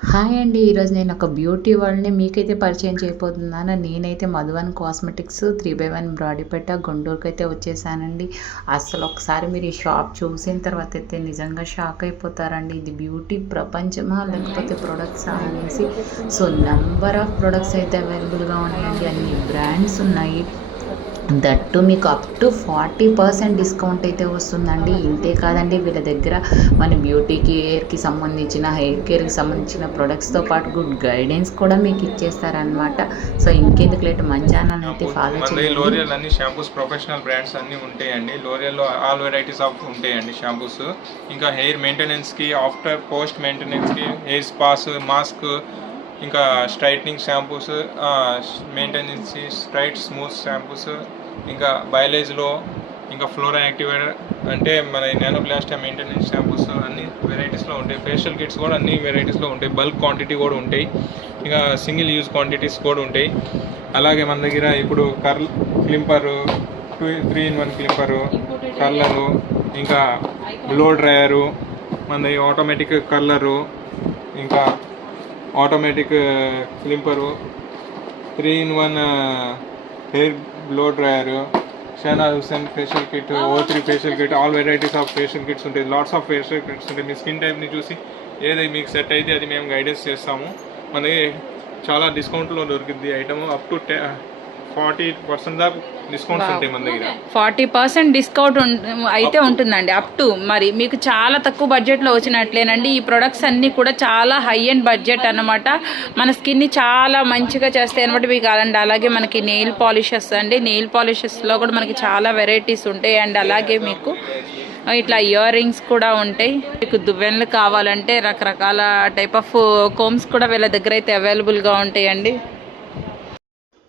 Hi అండి. ఈరోజు నేను ఒక బ్యూటీ వరల్డ్‌ని మీకైతే పరిచయం చేయబోతున్నాను. నేనైతే మధువన్ కాస్మెటిక్స్ 3/1 బ్రాడీపేట గుంటూరుకైతే వచ్చేసానండి. అస్సలు ఒకసారి మీరు ఈ షాప్ చూసిన తర్వాత అయితే నిజంగా షాక్ అయిపోతారండి. ఇది బ్యూటీ ప్రపంచమా లేకపోతే ప్రొడక్ట్సా అనేసి. సో నంబర్ ఆఫ్ ప్రొడక్ట్స్ అయితే అవైలబుల్‌గా ఉన్నాయండి. అన్ని బ్రాండ్స్ ఉన్నాయి. దట్టు మీకు అప్ టు 40% డిస్కౌంట్ అయితే వస్తుందండి. ఇంతే కాదండి, వీళ్ళ దగ్గర మన బ్యూటీ కేర్కి సంబంధించిన, హెయిర్ కేర్కి సంబంధించిన ప్రొడక్ట్స్తో పాటు గుడ్ గైడెన్స్ కూడా మీకు ఇచ్చేస్తారనమాట. సో ఇంకెందుకు లేట్, మన ఛానల్ అయితే ఫాలో చేయండి. లోరియల్ అన్ని షాంపూస్ ప్రొఫెషనల్ బ్రాండ్స్ అన్ని ఉంటాయండి. లోరియల్లో ఆల్ వెరైటీస్ ఆఫ్ ఉంటాయండి షాంపూస్. ఇంకా హెయిర్ మెయింటెనెన్స్కి, ఆఫ్టర్ పోస్ట్ మెయింటెనెన్స్కి, హెయిర్ స్పాస్, మాస్క్, ఇంకా straightening shampoos, maintenance straight smooth shampoos, ఇంకా బయాలజీలో, ఇంకా ఫ్లోరా యాక్టివేటర్ అంటే మన నానోబ్లాస్ట్ మెయింటెనెన్స్ షాంపూస్ అన్ని వెరైటీస్లో ఉంటాయి. ఫేషియల్ కిట్స్ కూడా అన్ని వెరైటీస్లో ఉంటాయి. బల్క్ క్వాంటిటీ కూడా ఉంటాయి. ఇంకా సింగిల్ యూజ్ క్వాంటిటీస్ కూడా ఉంటాయి. అలాగే మన దగ్గర ఇప్పుడు క్లింపరు, 3-in-1 క్లింపరు, కర్లరు, ఇంకా బ్లో డ్రయరు, మన దగ్గర ఆటోమేటిక్ కర్లరు, ఇంకా automatic crimper, 3-in-1 hair blow dryer, Shahnaz Husain facial kit, O3 facial kit, all varieties of facial kits ఉంటాయి. లాట్స్ ఆఫ్ ఫేషియల్ కిట్స్ ఉంటాయి. మీ స్కిన్ టైప్ని చూసి ఏదైతే మీకు సెట్ అయితే అది మేము గైడెన్స్ చేస్తాము. మనకి చాలా డిస్కౌంట్లో దొరికింది ఐటమ్. అప్ టు 40% దాకా డిస్కౌంట్స్ ఉంటాయి మన దగ్గర. 40% డిస్కౌంట్ అయితే ఉంటుందండి అప్ టు. మరి మీకు చాలా తక్కువ బడ్జెట్లో వచ్చినట్లేనండి. ఈ ప్రొడక్ట్స్ అన్నీ కూడా చాలా హై అండ్ బడ్జెట్ అన్నమాట. మన స్కిన్ని చాలా మంచిగా చేస్తాయి అనమాట మీకు. అలాగే మనకి నెయిల్ పాలిషెస్ అండి. నెయిల్ పాలిషెస్లో కూడా మనకి చాలా వెరైటీస్ ఉంటాయి. అండ్ అలాగే మీకు ఇట్లా ఇయర్ రింగ్స్ కూడా ఉంటాయి. మీకు దువ్వెనలు కావాలంటే రకరకాల టైప్ ఆఫ్ కోమ్స్ కూడా వీళ్ళ దగ్గర అయితే అవైలబుల్గా ఉంటాయండి.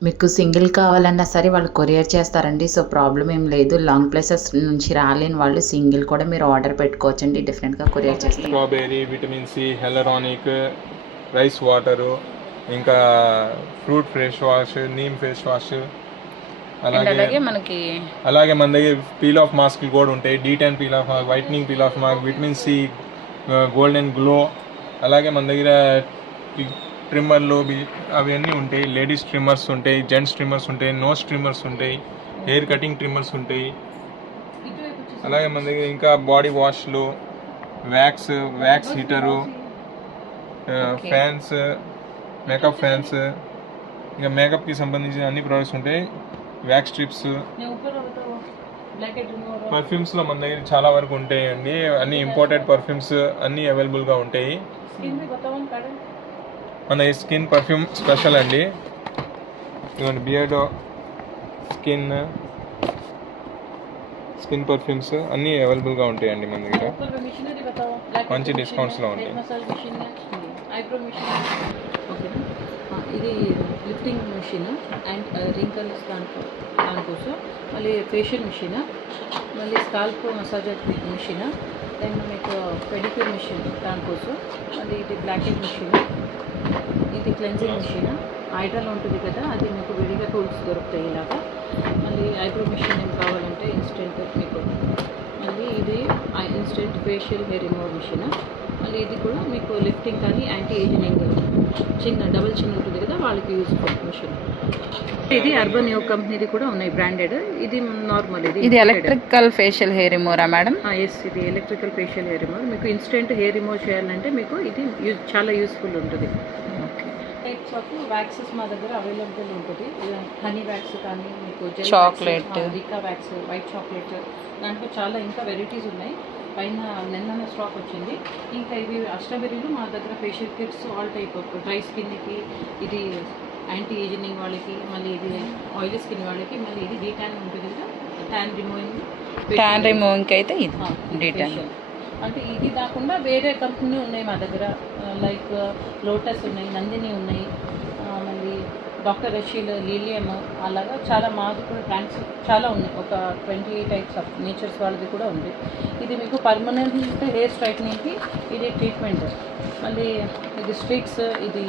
మీకు సింగిల్ కావాలన్నా సరే వాళ్ళు కొరియర్ చేస్తారండి. సో ప్రాబ్లం ఏం లేదు. లాంగ్ ప్లేసెస్ నుంచి రాలేని వాళ్ళు సింగిల్ కూడా మీరు ఆర్డర్ పెట్టుకోవచ్చండి. డిఫరెంట్గా కొరియర్ చేస్తారు. Strawberry, vitamin C, hyaluronic, rice water, ఇంకా fruit face wash, neem face wash, అలాగే మనకి మన దగ్గర పీల్ ఆఫ్ మాస్క్ కూడా ఉంటాయి. D10 peel off, whitening peel off mask, vitamin C, golden glow. అలాగే మన దగ్గర ట్రిమ్మర్లు అవన్నీ ఉంటాయి. లేడీస్ ట్రిమ్మర్స్ ఉంటాయి, జెంట్స్ ట్రిమ్మర్స్ ఉంటాయి, నోస్ ట్రిమ్మర్స్ ఉంటాయి, హెయిర్ కటింగ్ ట్రిమ్మర్స్ ఉంటాయి. అలాగే మన దగ్గర ఇంకా బాడీ వాష్లు, wax heater, fans, makeup fans, ఇంకా మేకప్కి సంబంధించిన అన్ని ప్రోడక్ట్స్ ఉంటాయి. వ్యాక్స్ స్ట్రిప్స్, పర్ఫ్యూమ్స్లో మన దగ్గర చాలా వరకు ఉంటాయండి. అన్ని ఇంపోర్టెడ్ పర్ఫ్యూమ్స్ అన్నీ అవైలబుల్గా ఉంటాయి. మన స్కిన్ పర్ఫ్యూమ్ స్పెషల్ అండి. ఇదిగోండి బియర్డో స్కిన్ పర్ఫ్యూమ్స్ అన్నీ అవైలబుల్గా ఉంటాయండి మన దగ్గర. మంచి డిస్కౌంట్స్లో ఉంటాయి. ఇది లిఫ్టింగ్ మిషన్ అండ్ రింకల్స్ దానికోసం, మళ్ళీ ఫేషియల్ మిషన్, మళ్ళీ స్కాల్ప్ మసాజర్ మిషన్, దెన్ మీకు పెడిక్యూర్ మిషన్ దానికోసం, మళ్ళీ ఇది బ్లాకెట్ మిషన్, ఇది క్లెన్జింగ్ మిషన్, ఐడ్రాల్ ఉంటుంది కదా, అది మీకు విడిగా టూల్స్ దొరుకుతాయి ఇలాగా. మళ్ళీ ఐబ్రో మిషన్ ఏం కావాలంటే ఇన్స్టెంట్ మీకు. మళ్ళీ ఇది instant facial hair remover machine. మళ్ళీ ఇది కూడా మీకు లిఫ్టింగ్ కానీ యాంటీ ఏజింగ్ డబుల్ చిన్న ఉంటుంది కదా వాళ్ళకి యూజ్ఫుల్ మిషన్. ఇది అర్బన్ యోగ్ కంపెనీది కూడా ఉన్నాయి బ్రాండెడ్. ఇది నార్మల్. ఇది ఎలక్ట్రికల్ ఫేషియల్ హెయిర్ రిమూవరా మేడం? ఎస్, ఇది ఎలక్ట్రికల్ ఫేషియల్ హెయిర్ రిమూవర్. మీకు ఇన్స్టెంట్ హెయిర్ రిమూవ్ చేయాలంటే మీకు ఇది చాలా యూస్ఫుల్ ఉంటుంది. టైప్స్ ఆఫ్ వ్యాక్సెస్ మా దగ్గర అవైలబుల్ ఉంటుంది. హనీ వ్యాక్స్ కానీ, మీకు chocolate, Rica wax, white chocolate, దాంట్లో చాలా ఇంకా వెరైటీస్ ఉన్నాయి. పైన నిన్న స్టాక్ వచ్చింది. ఇంకా ఇవి అష్టబెర్రీలు మా దగ్గర facial kits all type of dry స్కిన్కి, ఇది యాంటీ ఏజింగ్ వాళ్ళకి, మళ్ళీ ఇది ఆయిలీ స్కిన్ వాళ్ళకి, మళ్ళీ ఇది D10 ఉంటుంది కదా, ట్యాన్ రిమూవింగ్ అయితే ఇది D10. అంటే ఇది కాకుండా వేరే కంపెనీ ఉన్నాయి మా దగ్గర. లైక్ లోటస్ ఉన్నాయి, నందిని ఉన్నాయి, మళ్ళీ డాక్టర్ రషీల్, లీలియం, అలాగా చాలా మాది కూడా బ్రాండ్స్ చాలా ఉన్నాయి. ఒక 20 టైప్స్ ఆఫ్ నేచర్స్ వాళ్ళది కూడా ఉంది. ఇది మీకు పర్మనెంట్ హెయిర్ స్ట్రైట్నింగ్కి ఇది ట్రీట్మెంట్. మళ్ళీ ఇది స్ట్రిక్స్, ఇది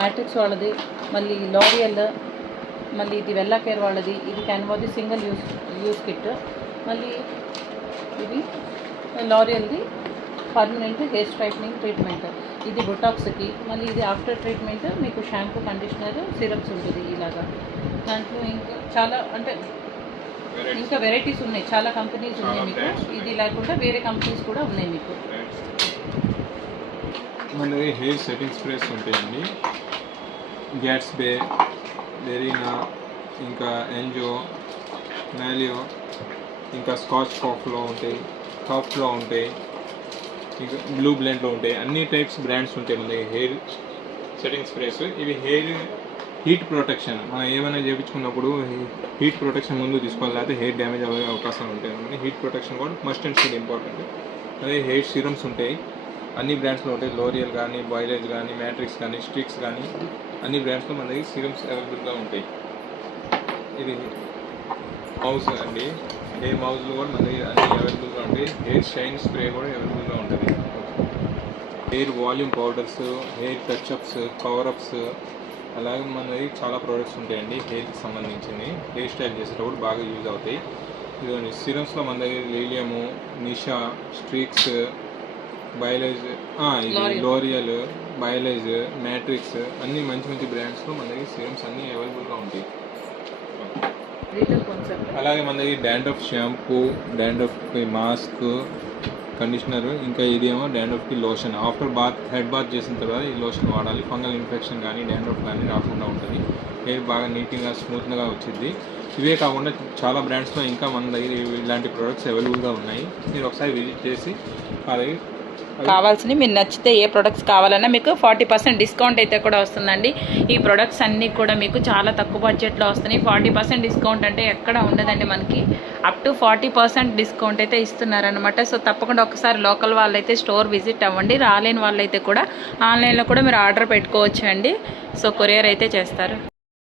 మ్యాట్రిక్స్ వాళ్ళది, మళ్ళీ లారియల్, మళ్ళీ ఇది వెల్లా కేర్ వాళ్ళది, ఇది క్యాన్వాది సింగిల్ యూస్ కిట్, మళ్ళీ ఇది లారియల్ది పర్మనెంట్ హెయిర్ స్ట్రైట్నింగ్ ట్రీట్మెంట్. ఇది బొటాక్స్కి, మళ్ళీ ఇది ఆఫ్టర్ ట్రీట్మెంట్ మీకు షాంపూ, కండిషనర్, సిరప్స్ ఉంటుంది ఇలాగా. దాంట్లో ఇంకా చాలా అంటే ఇంకా వెరైటీస్ ఉన్నాయి, చాలా కంపెనీస్ ఉన్నాయి మీకు. ఇది లేకుండా వేరే కంపెనీస్ కూడా ఉన్నాయి మీకు. మనకి హెయిర్ సెట్టింగ్ స్ప్రేస్ ఉంటాయండి. గ్యాట్స్బే, డెరీనా, ఇంకా ఎంజో, మ్యాలియో, ఇంకా స్కాచ్ కాఫ్లో ఉంటాయి, టాప్లో ఉంటాయి, ఇంకా బ్లూ బ్లెండ్లో ఉంటాయి. అన్ని టైప్స్ బ్రాండ్స్ ఉంటాయి మన హెయిర్ సెట్టింగ్ స్ప్రేస్. ఇవి హెయిర్ హీట్ ప్రొటెక్షన్, మనం ఏమైనా చేయించుకున్నప్పుడు హీట్ ప్రొటెక్షన్ ముందు తీసుకోవాలి, లేకపోతే హెయిర్ డ్యామేజ్ అయ్యే అవకాశాలు ఉంటాయి. హీట్ ప్రొటెక్షన్ కూడా మస్ట్ అండ్ షుడ్ ఇంపార్టెంట్. అదే హెయిర్ సీరమ్స్ ఉంటాయి, అన్ని బ్రాండ్స్లో ఉంటాయి. లోరియల్ కానీ, బాయిలేజ్ కానీ, మ్యాట్రిక్స్ కానీ, స్ట్రిక్స్ కానీ, అన్ని బ్రాండ్స్లో మన దగ్గర సీరమ్స్ అవైలబుల్గా ఉంటాయి. ఇది మౌజ్ అండి, హెయిర్ మౌజ్లో కూడా మన దగ్గర అన్ని అవైలబుల్గా ఉంటాయి. హెయిర్ షైన్ స్ప్రే కూడా అవైలబుల్గా ఉంటుంది. Hair volume powders, hair touchups, coverups, అలాగే మన దగ్గర చాలా ప్రోడక్ట్స్ ఉంటాయండి హెయిర్కి సంబంధించింది. హెయిర్ స్టైల్ చేసేటప్పుడు బాగా యూజ్ అవుతాయి. ఇదిగోండి సిరమ్స్లో మన దగ్గర లీలియము, నిషా, స్ట్రీక్స్, బయలైజ్, ఇది లోరియల్, బయలైజ్, మ్యాట్రిక్స్, అన్ని మంచి మంచి బ్రాండ్స్లో మన దగ్గర సిరమ్స్ అన్నీ అవైలబుల్గా ఉంటాయి. అలాగే మన దగ్గర dandruff shampoo, dandruff mask, conditioner, ఇంకా ఇదేమో డాండ్రఫ్కి lotion. After bath, head bath చేసిన తర్వాత ఈ లోషన్ వాడాలి. ఫంగల్ ఇన్ఫెక్షన్ కానీ, డాండ్రఫ్ కానీ రాకుండా ఉంటుంది. హెయిర్ బాగా నీట్గా స్మూత్గా వచ్చింది. ఇవే కాకుండా చాలా బ్రాండ్స్లో ఇంకా మన దగ్గర ఇలాంటి ప్రోడక్ట్స్ అవైలబుల్గా ఉన్నాయి. మీరు ఒకసారి విజిట్ చేసి మా దగ్గర కావాల్సినవి మీరు నచ్చితే ఏ ప్రొడక్ట్స్ కావాలన్నా మీకు 40% డిస్కౌంట్ అయితే కూడా వస్తుందండి. ఈ ప్రొడక్ట్స్ అన్నీ కూడా మీకు చాలా తక్కువ బడ్జెట్లో వస్తున్నాయి. 40% డిస్కౌంట్ అంటే ఎక్కడ ఉండదండి, మనకి అప్ టు 40% డిస్కౌంట్ అయితే ఇస్తున్నారనమాట. సో తప్పకుండా ఒకసారి లోకల్ వాళ్ళైతే స్టోర్ విజిట్ అవ్వండి. రాలేని వాళ్ళైతే కూడా ఆన్లైన్లో కూడా మీరు ఆర్డర్ పెట్టుకోవచ్చు అండి. సో కొరియర్ అయితే చేస్తారు.